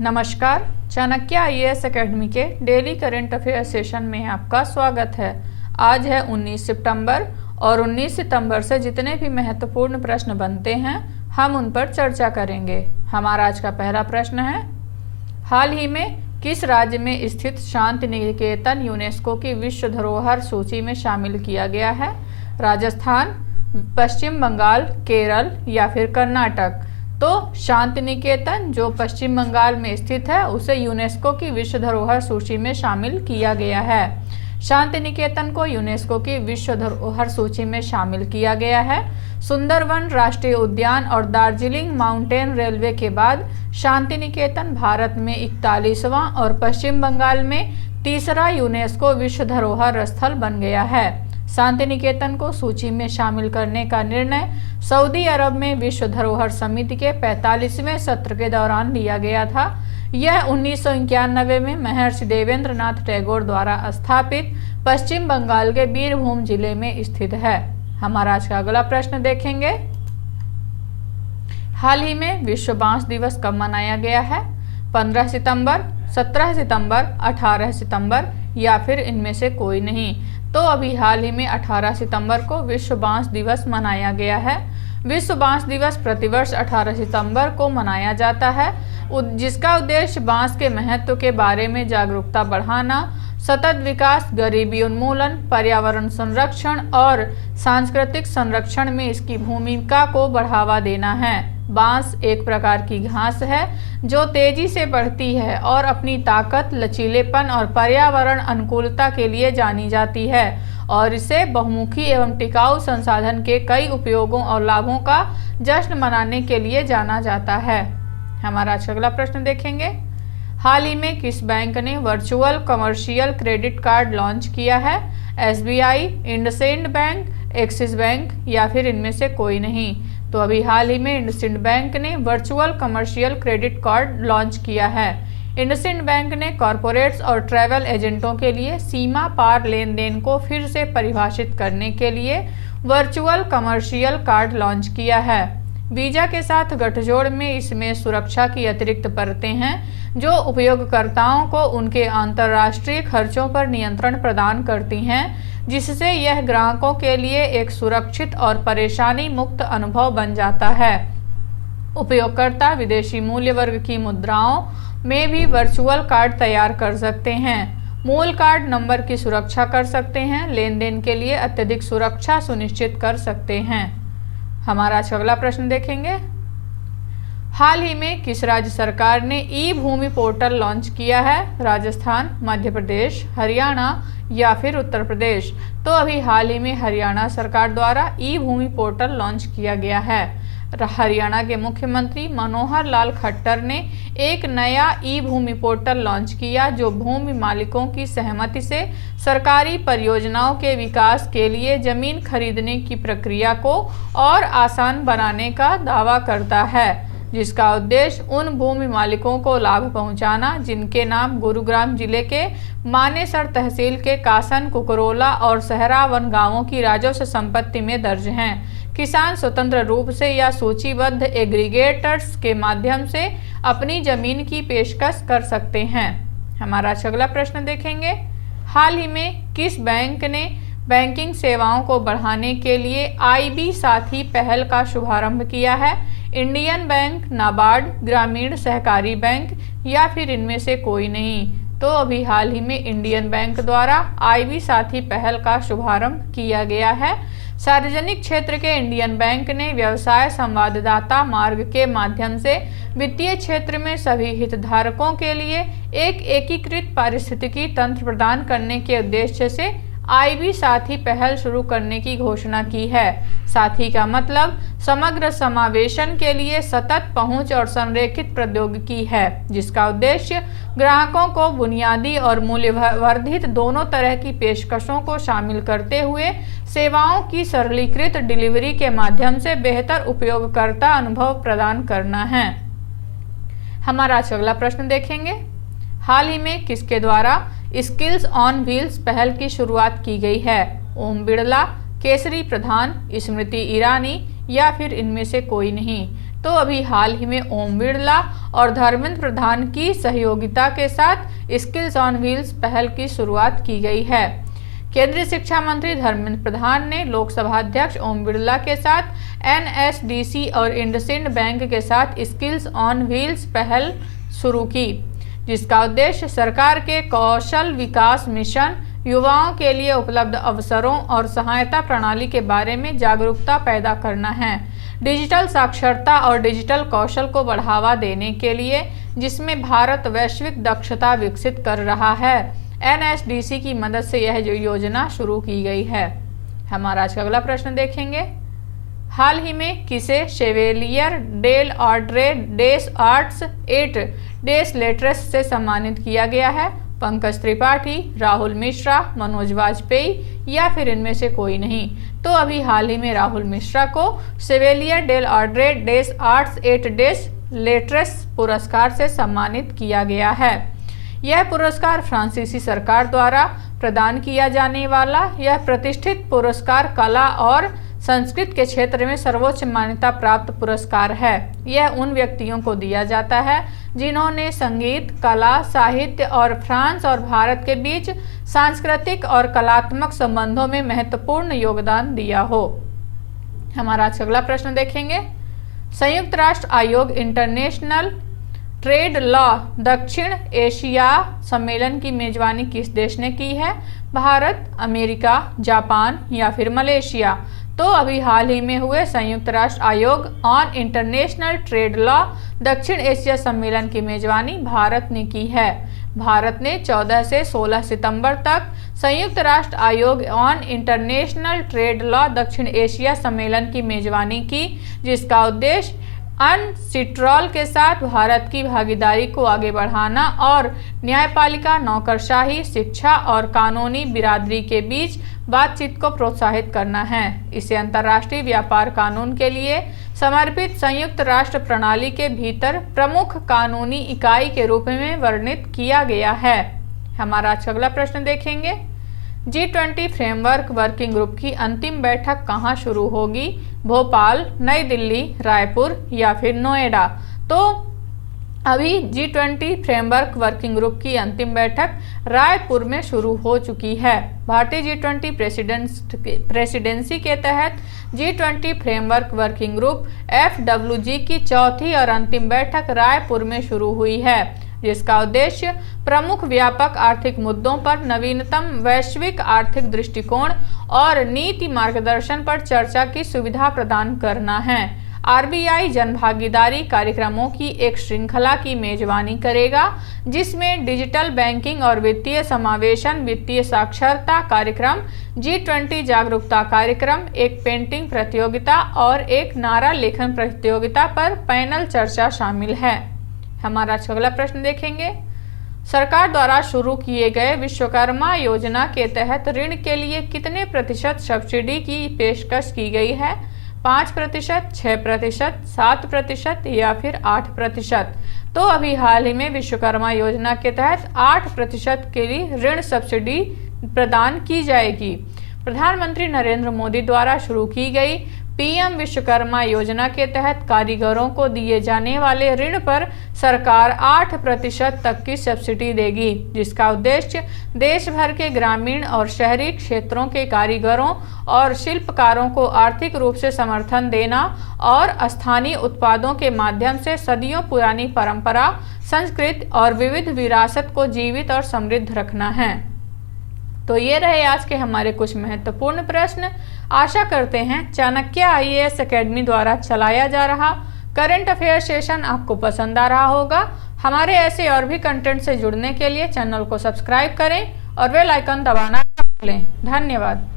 नमस्कार, Chanakya IAS academy के daily current affair session में आपका स्वागत है। आज है 19 सितंबर और 19 सितंबर से जितने भी महत्वपूर्ण प्रश्न बनते हैं हम उन पर चर्चा करेंगे। हमारा आज का पहला प्रश्न है, हाल ही में किस राज्य में स्थित शांति निकेतन यूनेस्को की विश्व धरोहर सूची में शामिल किया गया है? राजस्थान, पश्चिम बंगाल, केरल या फिर कर्नाटक? तो शांति निकेतन जो पश्चिम बंगाल में स्थित है उसे यूनेस्को की विश्व धरोहर सूची में शामिल किया गया है। शांति निकेतन को यूनेस्को की विश्व धरोहर सूची में शामिल किया गया है। सुंदरवन राष्ट्रीय उद्यान और दार्जिलिंग माउंटेन रेलवे के बाद शांति निकेतन भारत में 41वां और पश्चिम बंगाल में तीसरा यूनेस्को विश्व धरोहर स्थल बन गया है। शांति निकेतन को सूची में शामिल करने का निर्णय सऊदी अरब में विश्व धरोहर समिति के 45वें सत्र के दौरान लिया गया था। यह 1991 में महर्षि देवेंद्र नाथ टैगोर द्वारा स्थापित पश्चिम बंगाल के बीरभूम जिले में स्थित है। हमारा आज का अगला प्रश्न देखेंगे, हाल ही में विश्व बांस दिवस कब मनाया गया है? 15 सितंबर, 17 सितंबर, 18 सितंबर या फिर इनमें से कोई नहीं? तो अभी हाल ही में 18 सितंबर को विश्व बांस दिवस मनाया गया है। विश्व बांस दिवस प्रतिवर्ष 18 सितंबर को मनाया जाता है, जिसका उद्देश्य बांस के महत्व के बारे में जागरूकता बढ़ाना, सतत विकास, गरीबी उन्मूलन, पर्यावरण संरक्षण और सांस्कृतिक संरक्षण में इसकी भूमिका को बढ़ावा देना है। बांस एक प्रकार की घास है जो तेजी से बढ़ती है और अपनी ताकत, लचीलेपन और पर्यावरण अनुकूलता के लिए जानी जाती है और इसे बहुमुखी एवं टिकाऊ संसाधन के कई उपयोगों और लाभों का जश्न मनाने के लिए जाना जाता है। हमारा आज अगला प्रश्न देखेंगे, हाल ही में किस बैंक ने virtual commercial credit card launch किया है? SBI, IndusInd bank, axis bank या फिर इनमें से कोई नहीं? तो अभी हाल ही में इंडसइंड बैंक ने virtual commercial credit card launch किया है। इंडसइंड बैंक ने कॉरपोरेट्स और ट्रैवल एजेंटों के लिए सीमा पार लेन देन को फिर से परिभाषित करने के लिए वर्चुअल कमर्शियल कार्ड लॉन्च किया है। वीजा के साथ गठजोड़ में इसमें सुरक्षा की अतिरिक्त परतें हैं जो उपयोगकर्ताओं को उनके अंतर्राष्ट्रीय खर्चों पर नियंत्रण प्रदान करती हैं, जिससे यह ग्राहकों के लिए एक सुरक्षित और परेशानी मुक्त अनुभव बन जाता है। उपयोगकर्ता विदेशी मूल्य वर्ग की मुद्राओं में भी वर्चुअल कार्ड तैयार कर सकते हैं, मूल कार्ड नंबर की सुरक्षा कर सकते हैं, लेन देन के लिए अत्यधिक सुरक्षा सुनिश्चित कर सकते हैं। हमारा अगला प्रश्न देखेंगे, हाल ही में किस राज्य सरकार ने ई भूमि पोर्टल लॉन्च किया है? राजस्थान, मध्य प्रदेश, हरियाणा या फिर उत्तर प्रदेश? तो अभी हाल ही में हरियाणा सरकार द्वारा ई भूमि पोर्टल लॉन्च किया गया है। हरियाणा के मुख्यमंत्री मनोहर लाल खट्टर ने एक नया ई भूमि पोर्टल लॉन्च किया जो भूमि मालिकों की सहमति से सरकारी परियोजनाओं के विकास के लिए जमीन खरीदने की प्रक्रिया को और आसान बनाने का दावा करता है, जिसका उद्देश्य उन भूमि मालिकों को लाभ पहुंचाना जिनके नाम गुरुग्राम जिले के मानेसर तहसील के कासन, कुकरोला और सहरावन गांवों की राजस्व संपत्ति में दर्ज हैं। किसान स्वतंत्र रूप से या सूचीबद्ध एग्रीगेटर्स के माध्यम से अपनी जमीन की पेशकश कर सकते हैं। हमारा अगला प्रश्न देखेंगे, हाल ही में किस बैंक ने बैंकिंग सेवाओं को बढ़ाने के लिए IB साथी पहल का शुभारंभ किया है? इंडियन बैंक, नाबार्ड, ग्रामीण सहकारी बैंक या फिर इनमें से कोई नहीं? तो अभी हाल ही में इंडियन बैंक द्वारा IB साथी पहल का शुभारंभ किया गया है। सार्वजनिक क्षेत्र के इंडियन बैंक ने व्यवसाय संवाददाता मार्ग के माध्यम से वित्तीय क्षेत्र में सभी हितधारकों के लिए एक एकीकृत पारिस्थितिकी तंत्र प्रदान करने के उद्देश्य से IB साथी पहल शुरू करने की घोषणा की है। साथी का मतलब समग्र समावेशन के लिए सतत पहुंच और संरेखित प्रौद्योगिकी है, जिसका उद्देश्य ग्राहकों को बुनियादी और मूल्यवर्धित दोनों तरह की पेशकशों को शामिल करते हुए सेवाओं की सरलीकृत डिलीवरी के माध्यम से बेहतर उपयोगकर्ता अनुभव प्रदान करना है। हमारा अगला प्रश्न देखेंगे, हाल ही में किसके द्वारा स्किल्स ऑन व्हील्स पहल की शुरुआत की गई है? ओम बिड़ला, केसरी प्रधान, स्मृति ईरानी या फिर इनमें से कोई नहीं? तो अभी हाल ही में ओम बिरला और धर्मेंद्र प्रधान की सहयोगिता के साथ स्किल्स ऑन व्हील्स पहल की शुरुआत की गई है। केंद्रीय शिक्षा मंत्री धर्मेंद्र प्रधान ने लोकसभा अध्यक्ष ओम बिरला के साथ एनएसडीसी और इंडसइंड बैंक के साथ स्किल्स ऑन व्हील्स पहल शुरू की, जिसका उद्देश्य सरकार के कौशल विकास मिशन, युवाओं के लिए उपलब्ध अवसरों और सहायता प्रणाली के बारे में जागरूकता पैदा करना है। डिजिटल साक्षरता और डिजिटल कौशल को बढ़ावा देने के लिए, जिसमें भारत वैश्विक दक्षता विकसित कर रहा है, एनएसडीसी की मदद से यह योजना शुरू की गई है। हमारा आज का अगला प्रश्न देखेंगे। हाल ही में किसे Chevalier de l' Ordre des Arts et des Lettres से सम्मानित किया गया है? पंकज त्रिपाठी, राहुल मिश्रा, मनोज वाजपेयी या फिर इनमें से कोई नहीं? तो अभी हाल ही में राहुल मिश्रा को Chevalier de l' Ordre des Arts et des Lettres पुरस्कार से सम्मानित किया गया है। यह पुरस्कार फ्रांसीसी सरकार द्वारा प्रदान किया जाने वाला यह प्रतिष्ठित पुरस्कार कला और संस्कृत के क्षेत्र में सर्वोच्च मान्यता प्राप्त पुरस्कार है। यह उन व्यक्तियों को दिया जाता है जिन्होंने संगीत, कला, साहित्य और फ्रांस और भारत के बीच सांस्कृतिक और कलात्मक संबंधों में महत्वपूर्ण योगदान दिया हो। हमारा आज अगला प्रश्न देखेंगे। संयुक्त राष्ट्र आयोग इंटरनेशनल ट्रेड लॉ दक्षिण एशिया सम्मेलन की मेजबानी किस देश ने की है? भारत, अमेरिका, जापान या फिर मलेशिया? तो अभी हाल ही में हुए संयुक्त राष्ट्र आयोग ऑन इंटरनेशनल ट्रेड लॉ दक्षिण एशिया सम्मेलन की मेजबानी भारत ने की है। भारत ने 14 से 16 सितंबर तक संयुक्त राष्ट्र आयोग ऑन इंटरनेशनल ट्रेड लॉ दक्षिण एशिया सम्मेलन की मेजबानी की, जिसका उद्देश्य अनसिट्रॉल के साथ भारत की भागीदारी को आगे बढ़ाना और न्यायपालिका, नौकरशाही, शिक्षा और कानूनी बिरादरी के बीच बातचीत को प्रोत्साहित करना है। इसे अंतर्राष्ट्रीय व्यापार कानून के लिए समर्पित संयुक्त राष्ट्र प्रणाली के भीतर प्रमुख कानूनी इकाई के रूप में वर्णित किया गया है। हमारा आज अगला प्रश्न देखेंगे। G20 फ्रेमवर्क वर्किंग ग्रुप की अंतिम बैठक कहाँ शुरू होगी? भोपाल, नई दिल्ली, रायपुर या फिर नोएडा? तो अभी G20 फ्रेमवर्क वर्किंग ग्रुप की अंतिम बैठक रायपुर में शुरू हो चुकी है। भारतीय G20 प्रेसिडेंसी के तहत G20 framework working group FWG की चौथी और अंतिम बैठक रायपुर में शुरू हुई है, जिसका उद्देश्य प्रमुख व्यापक आर्थिक मुद्दों पर नवीनतम वैश्विक आर्थिक दृष्टिकोण और नीति मार्गदर्शन पर चर्चा की सुविधा प्रदान करना है। आरबीआई जनभागीदारी कार्यक्रमों की एक श्रृंखला की मेजबानी करेगा, जिसमें डिजिटल बैंकिंग और वित्तीय समावेशन, वित्तीय साक्षरता कार्यक्रम, G20 जागरूकता कार्यक्रम, एक पेंटिंग प्रतियोगिता और एक नारा लेखन प्रतियोगिता पर पैनल चर्चा शामिल है। हमारा अगला प्रश्न देखेंगे। सरकार द्वारा शुरू किए गए विश्वकर्मा योजना के तहत ऋण के लिए कितने प्रतिशत सब्सिडी की पेशकश की गई है? 5%, 6%, 7% या फिर 8%? तो अभी हाल ही में विश्वकर्मा योजना के तहत 8% के लिए ऋण सब्सिडी प्रदान की जाएगी। प्रधानमंत्री नरेंद्र मोदी द्वारा शुरू की गई पीएम विश्वकर्मा योजना के तहत कारीगरों को दिए जाने वाले ऋण पर सरकार 8% तक की सब्सिडी देगी, जिसका उद्देश्य देश भर के ग्रामीण और शहरी क्षेत्रों के कारीगरों और शिल्पकारों को आर्थिक रूप से समर्थन देना और स्थानीय उत्पादों के माध्यम से सदियों पुरानी परंपरा, संस्कृति और विविध विरासत को जीवित और समृद्ध रखना है। तो ये रहे आज के हमारे कुछ महत्वपूर्ण प्रश्न। आशा करते हैं चाणक्य आईएएस एकेडमी द्वारा चलाया जा रहा करंट अफेयर सेशन आपको पसंद आ रहा होगा। हमारे ऐसे और भी कंटेंट से जुड़ने के लिए चैनल को सब्सक्राइब करें और बेल आइकन दबाना न भूलें। धन्यवाद।